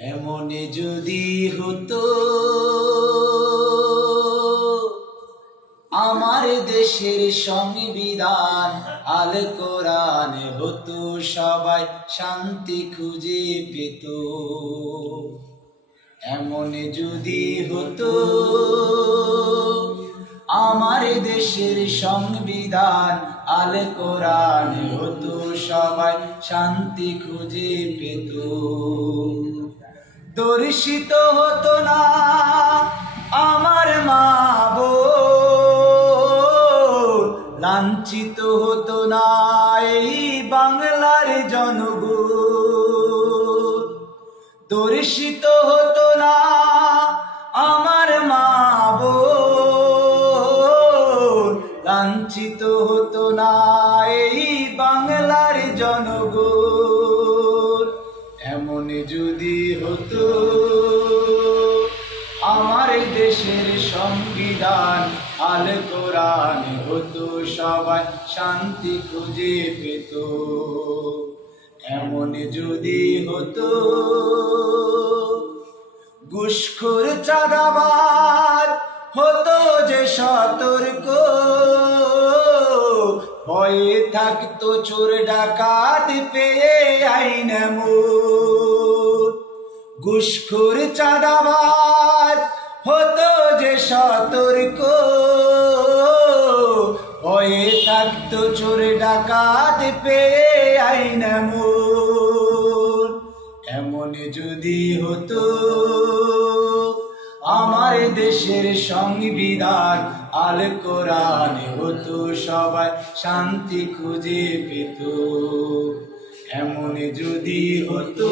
এমন যদি হতো আমার দেশের সংবিধান, আল কোরআন হতো, সবাই শান্তি খুঁজে পেত। এমন যদি হতো আমার দেশের সংবিধান, আল কোরআন হতো, সবাই শান্তি খুঁজে পেত। দর্শিত হতো না আমার মা বোন, লাঞ্ছিত হতো না এই বাংলার জনগণ। দর্শিত হতো না আমার মা বোন, লাঞ্ছিত হতো না এই বাংলার জনগণ। এমন যদি হতো আমার দেশের সংবিধান, আল কোরআন হতো, সবাই শান্তি খুঁজে পেত। এমন যদি হতো ঘুষখোর চাঁদাবাজ হতো যে সতর্ক, ভয়ে থাকতো চোর ডাকাত পেয়ে আইন মোর। ঘুষখোর চাঁদাবাজ হতো যে সতর্ক, ভয়ে থাকতো চোর ডাকাত পেয়ে আইন মোর। এমন যদি হতো আমার দেশের সংবিধান, আল কোরআন হতো, সবাই শান্তি খুঁজে পেত। এমন যদি হতো